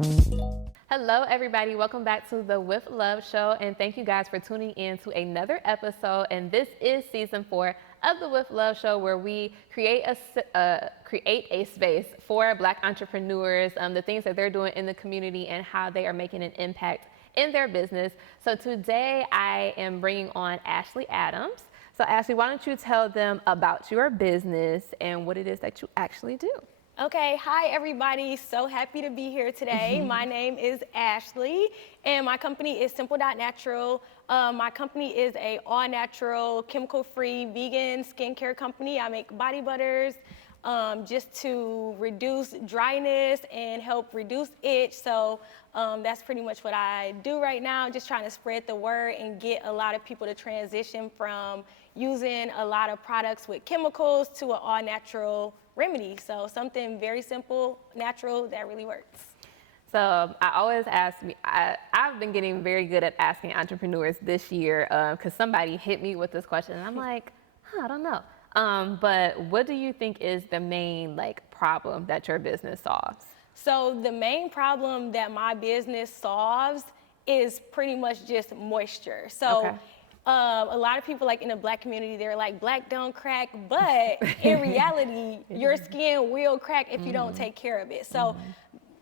Hello, everybody. Welcome back to the With Love show, and thank you guys for tuning in to another episode. And this is season 4 of the With Love show, where we create a space for Black entrepreneurs, the things that they're doing in the community, and how they are making an impact in their business. So today, I am bringing on Ashley Adams. So Ashley, why don't you tell them about your business and what it is that you actually do? Okay, hi everybody. So happy to be here today. My name is Ashley and my company is SimpleDotNatural. My company is a all-natural, chemical-free, vegan skincare company. I make body butters just to reduce dryness and help reduce itch. So that's pretty much what I do right now, just trying to spread the word and get a lot of people to transition from using a lot of products with chemicals to an all-natural remedy. So something very simple, natural, that really works. So I always ask I've been getting very good at asking entrepreneurs this year because somebody hit me with this question and I'm like, I don't know. But what do you think is the main problem that your business solves? So the main problem that my business solves is pretty much just moisture. So. Okay. A lot of people in the Black community, they're like, Black don't crack, but in reality, your skin will crack if you don't take care of it. So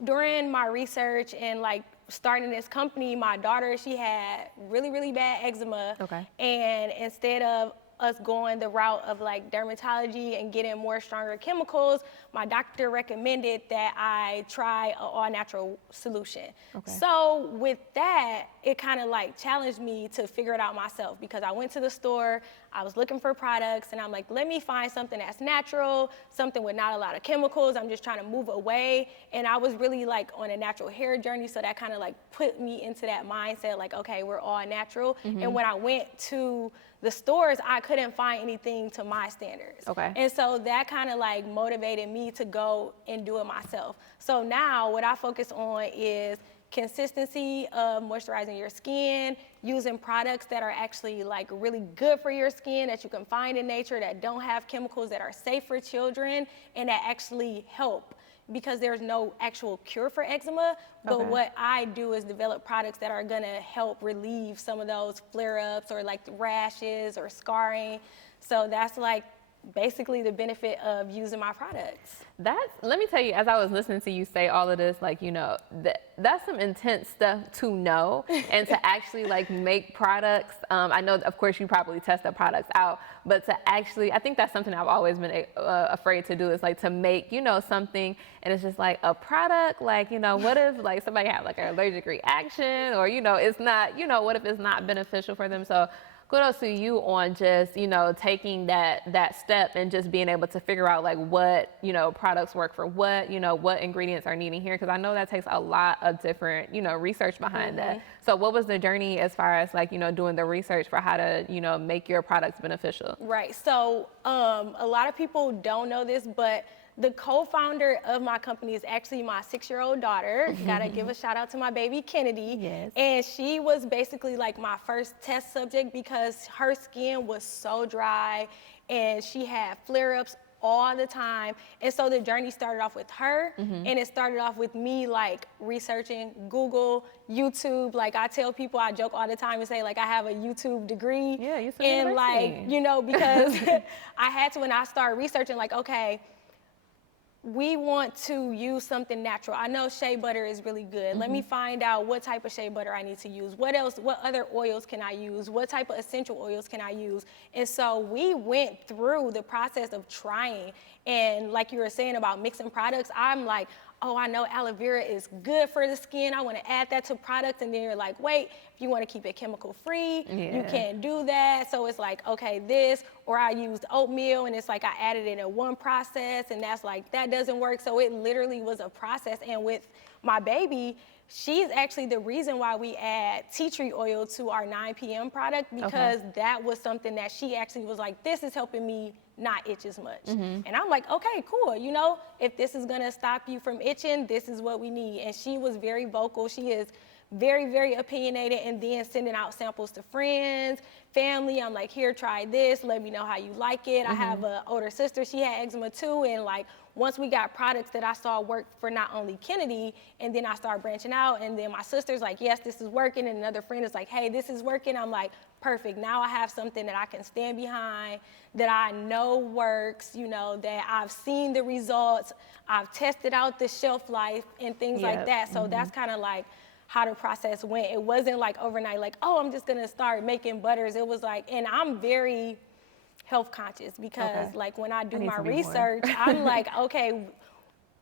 during my research and starting this company, my daughter, she had really, really bad eczema. Okay. And instead of us going the route of dermatology and getting more stronger chemicals, my doctor recommended that I try an all-natural solution. Okay. So with that, it kind of challenged me to figure it out myself, because I went to the store, I was looking for products, and I'm like, let me find something that's natural, something with not a lot of chemicals. I'm just trying to move away. And I was really on a natural hair journey, so that kind of put me into that mindset, okay, we're all natural. And when I went to the stores, I couldn't find anything to my standards. Okay. And so that kind of motivated me to go and do it myself. So now what I focus on is consistency of moisturizing your skin, using products that are actually really good for your skin, that you can find in nature, that don't have chemicals, that are safe for children, and that actually help. Because there's no actual cure for eczema, but what I do is develop products that are gonna help relieve some of those flare-ups or rashes or scarring. So that's basically the benefit of using my products. Let me tell you, as I was listening to you say all of this, that's some intense stuff to know and to actually make products. I know, of course, you probably test the products out, but to actually, I think that's something I've always been afraid to do, is to make, something, and it's just a product, what if somebody had an allergic reaction, or, it's not, what if it's not beneficial for them? So kudos to you on just, taking that step and just being able to figure out what, products work for what, what ingredients are needed here. Because I know that takes a lot of different, research behind that. So what was the journey as far as doing the research for how to, make your products beneficial? Right. So a lot of people don't know this, but the co-founder of my company is actually my 6-year-old daughter. Gotta give a shout out to my baby Kennedy. Yes. And she was basically my first test subject, because her skin was so dry and she had flare-ups all the time. And so the journey started off with her, and it started off with me researching Google, YouTube. I tell people, I joke all the time and say I have a YouTube degree. Yeah, YouTube and because I had to, when I started researching, okay, we want to use something natural. I know shea butter is really good. Let me find out what type of shea butter I need to use. What else, what other oils can I use? What type of essential oils can I use? And so we went through the process of trying. And like you were saying about mixing products, I'm like, oh, I know aloe vera is good for the skin. I want to add that to products. And then you're like, wait, if you want to keep it chemical free, you can't do that. So it's okay, this, or I used oatmeal and it's I added it in one process, and that's that doesn't work. So it literally was a process. And with my baby, she's actually the reason why we add tea tree oil to our 9 p.m. product, because that was something that she actually was this is helping me not itch as much. And I'm like, okay, cool. If this is gonna stop you from itching, this is what we need. And she was very vocal. She is very, very opinionated, and then sending out samples to friends, family. I'm like, here, try this. Let me know how you like it. I have an older sister. She had eczema too. And like, once we got products that I saw work for not only Kennedy, and then I started branching out, and then my sister's like, yes, this is working. And another friend is like, hey, this is working. I'm like, perfect. Now I have something that I can stand behind, that I know works, you know, that I've seen the results. I've tested out the shelf life and things like that. So that's kind of like how the process went. It wasn't like overnight, like, oh, I'm just gonna start making butters. It was like, and I'm very health conscious because like when I do my research, I'm like, okay,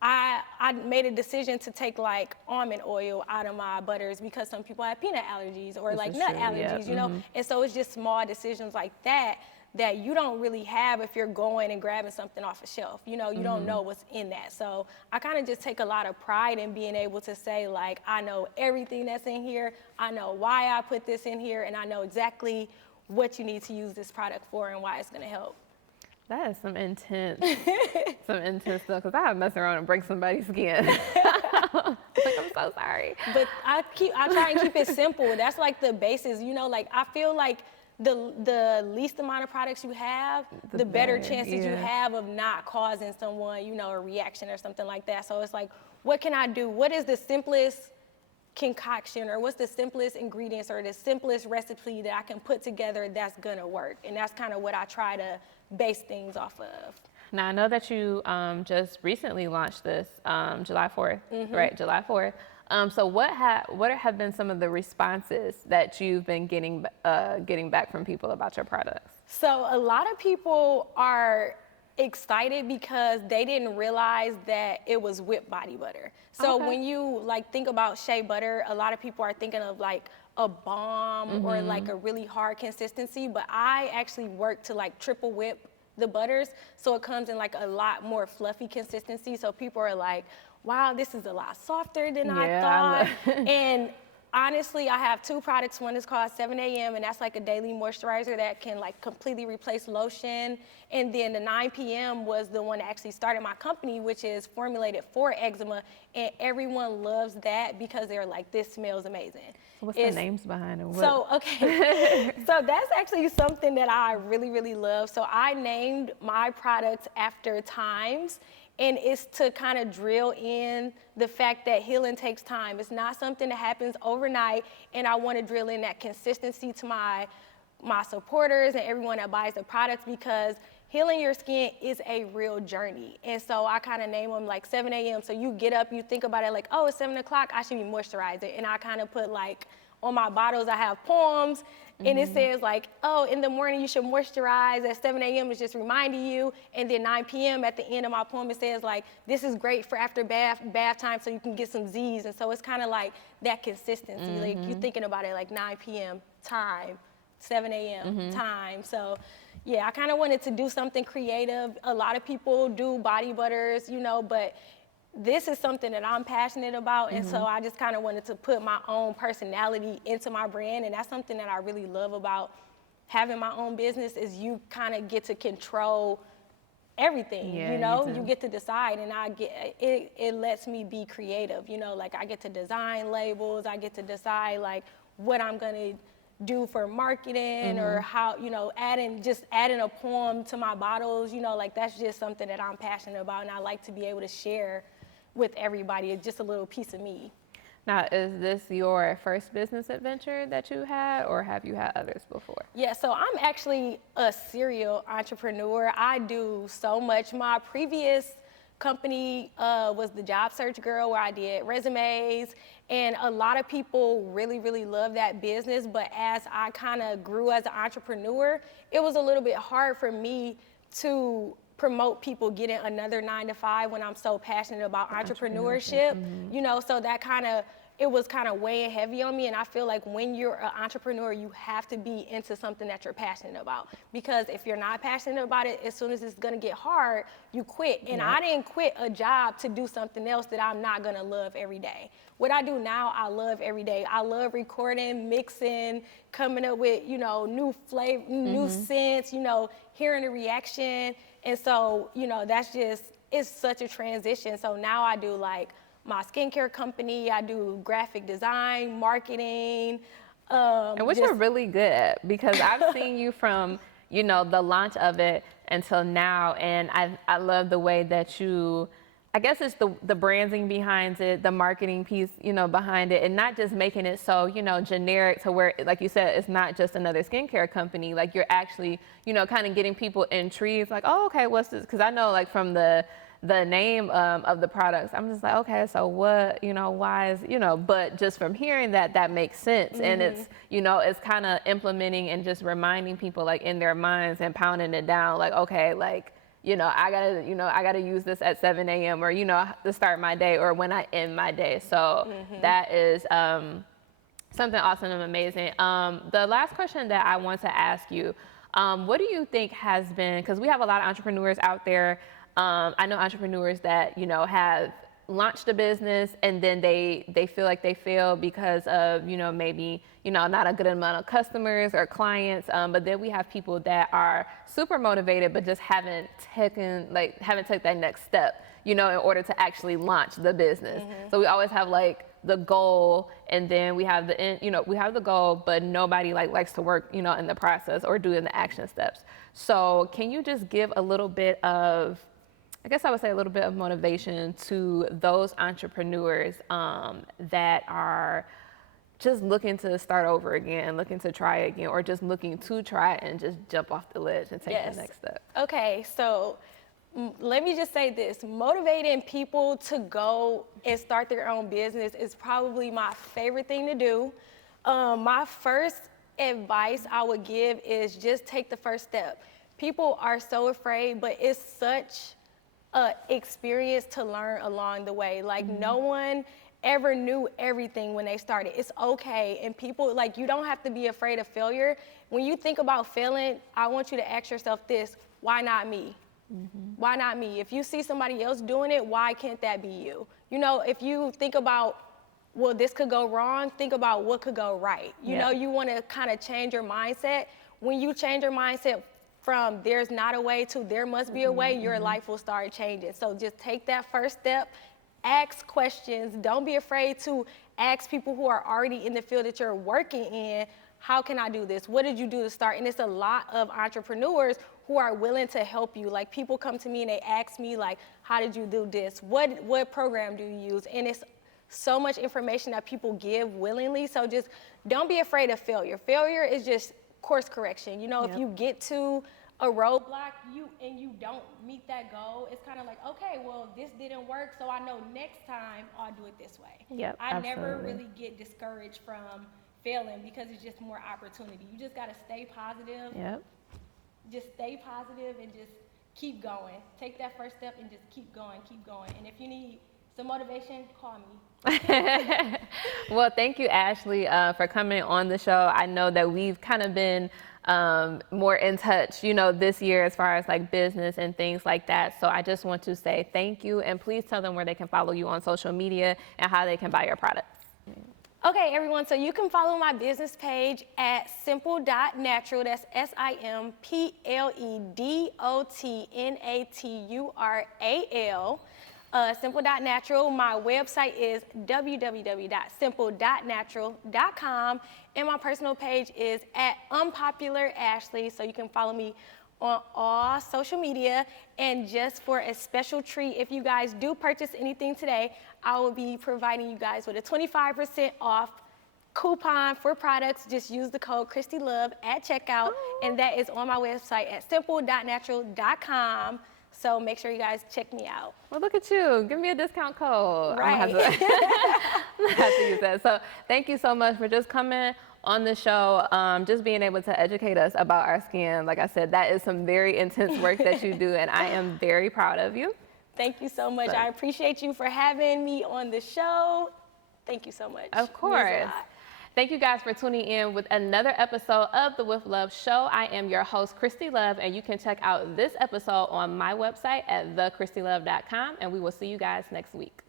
I made a decision to take like almond oil out of my butters because some people have peanut allergies or like nut allergies, you know? And so it's just small decisions like that that you don't really have if you're going and grabbing something off a shelf. You know, you don't know what's in that. So I kind of just take a lot of pride in being able to say, like, I know everything that's in here. I know why I put this in here, and I know exactly what you need to use this product for and why it's going to help. That is some intense stuff, because I have messed around and break somebody's skin. Like, I'm so sorry. But I try and keep it simple. That's like the basis, you know, like I feel like the least amount of products you have, the better chances you have of not causing someone, you know, a reaction or something like that. So it's like, what can I do? What is the simplest concoction, or what's the simplest ingredients or the simplest recipe that I can put together that's gonna work? And that's kind of what I try to base things off of. Now, I know that you just recently launched this July 4th, right? July 4th. So what have been some of the responses that you've been getting back from people about your products? So a lot of people are excited because they didn't realize that it was whipped body butter. So when you like think about shea butter, a lot of people are thinking of like a balm or like a really hard consistency, but I actually work to like triple whip the butters, so it comes in like a lot more fluffy consistency. So people are like, wow, this is a lot softer than I thought. And honestly, I have two products. One is called 7 a.m. and that's like a daily moisturizer that can like completely replace lotion. And then the 9 p.m. was the one that actually started my company, which is formulated for eczema. And everyone loves that because they're like, this smells amazing. What's the names behind it? So, okay, so that's actually something that I really, really love. So I named my products after times. And it's to kind of drill in the fact that healing takes time. It's not something that happens overnight, and I want to drill in that consistency to my supporters and everyone that buys the products, because healing your skin is a real journey. And so I kind of name them like 7 a.m. So you get up, you think about it like, oh, it's 7 o'clock, I should be moisturizing. And I kind of put like, on my bottles, I have poems, and it says like, oh, in the morning you should moisturize. At 7 a.m. is just reminding you. And then 9 p.m. at the end of my poem, it says like, this is great for after bath time so you can get some Z's. And so it's kind of like that consistency. Like you're thinking about it like 9 p.m. time, 7 a.m. time. So yeah, I kind of wanted to do something creative. A lot of people do body butters, you know, but this is something that I'm passionate about, and so I just kind of wanted to put my own personality into my brand, and that's something that I really love about having my own business, is you kind of get to control everything, you know? You get to decide, and it lets me be creative, you know? Like I get to design labels, I get to decide like what I'm gonna do for marketing or how, you know, adding a poem to my bottles, you know, like that's just something that I'm passionate about, and I like to be able to share with everybody. It's just a little piece of me. Now, is this your first business adventure that you had, or have you had others before? Yeah, so I'm actually a serial entrepreneur. I do so much. My previous company was the Job Search Girl, where I did resumes, and a lot of people really, really love that business. But as I kind of grew as an entrepreneur, it was a little bit hard for me to promote people getting another 9-to-5 when I'm so passionate about entrepreneurship, you know, so that it was kind of weighing heavy on me. And I feel like when you're an entrepreneur, you have to be into something that you're passionate about, because if you're not passionate about it, as soon as it's gonna get hard, you quit. And I didn't quit a job to do something else that I'm not gonna love every day. What I do now, I love every day. I love recording, mixing, coming up with, you know, new flavor, new scents, you know, hearing the reaction. And so, you know, it's such a transition. So now I do like my skincare company. I do graphic design, marketing. And which you're really good at, because I've seen you from, you know, the launch of it until now, and I love the way that you, I guess it's the branding behind it, the marketing piece, you know, behind it, and not just making it so, you know, generic to where, like you said, it's not just another skincare company. Like, you're actually, you know, kind of getting people intrigued, like, oh, okay, what's this? Because I know, like, from the name of the products, I'm just like, okay, so what, you know, why is, you know, but just from hearing that, that makes sense. And it's, you know, it's kind of implementing and just reminding people, like, in their minds and pounding it down, like, okay, like, you know, I gotta use this at 7 a.m. or, you know, to start my day or when I end my day. So that is something awesome and amazing. The last question that I want to ask you, what do you think has been, because we have a lot of entrepreneurs out there. I know entrepreneurs that, you know, have launched a business and then they feel like they fail because of, you know, maybe, you know, not a good amount of customers or clients. But then we have people that are super motivated but just haven't taken that next step, you know, in order to actually launch the business. So we always have like the goal, and then we have the end, you know, we have the goal, but nobody likes to work, you know, in the process or doing the action steps. So can you just give a little bit of, I guess I would say, a little bit of motivation to those entrepreneurs that are just looking to start over again, looking to try again, or just looking to try it and just jump off the ledge and take the next step? Okay, so let me just say this. Motivating people to go and start their own business is probably my favorite thing to do. My first advice I would give is just take the first step. People are so afraid, but it's such experience to learn along the way. Like, no one ever knew everything when they started. It's okay. And people, like, you don't have to be afraid of failure. When you think about failing, I want you to ask yourself this: why not me? Why not me? If you see somebody else doing it, why can't that be you? You know, if you think about, well, this could go wrong, think about what could go right. You know, you want to kind of change your mindset. When you change your mindset from there's not a way to there must be a way, your life will start changing. So just take that first step, ask questions. Don't be afraid to ask people who are already in the field that you're working in, how can I do this? What did you do to start? And it's a lot of entrepreneurs who are willing to help you. Like, people come to me and they ask me, like, how did you do this? What program do you use? And it's so much information that people give willingly. So just don't be afraid of failure. Failure is just course correction. You know, if you get to a roadblock and you don't meet that goal, it's kind of like, okay, well, this didn't work, so I know next time I'll do it this way. I never really get discouraged from failing because it's just more opportunity. You just got to stay positive. Just stay positive and just keep going. Take that first step and just keep going, keep going. And if you need some motivation, call me. Well, thank you, Ashley, for coming on the show. I know that we've kind of been more in touch, you know, this year as far as like business and things like that. So I just want to say thank you, and please tell them where they can follow you on social media and how they can buy your products. Okay, everyone, so you can follow my business page at SimpleDotNatural. That's SimpleDotNatural. SimpleDotNatural. My website is www.SimpleDotNatural.com, and my personal page is at UnpopularAshley, so you can follow me on all social media. And just for a special treat, if you guys do purchase anything today, I will be providing you guys with a 25% off coupon for products. Just use the code KristyLove at checkout, and that is on my website at SimpleDotNatural.com. So make sure you guys check me out. Well, look at you. Give me a discount code. Right. I'm gonna have to use that. So thank you so much for just coming on the show, just being able to educate us about our skin. Like I said, that is some very intense work that you do, and I am very proud of you. Thank you so much. I appreciate you for having me on the show. Thank you so much. Of course. Thank you guys for tuning in with another episode of the With Love Show. I am your host, KristyLove, and you can check out this episode on my website at thekristlove.com, and we will see you guys next week.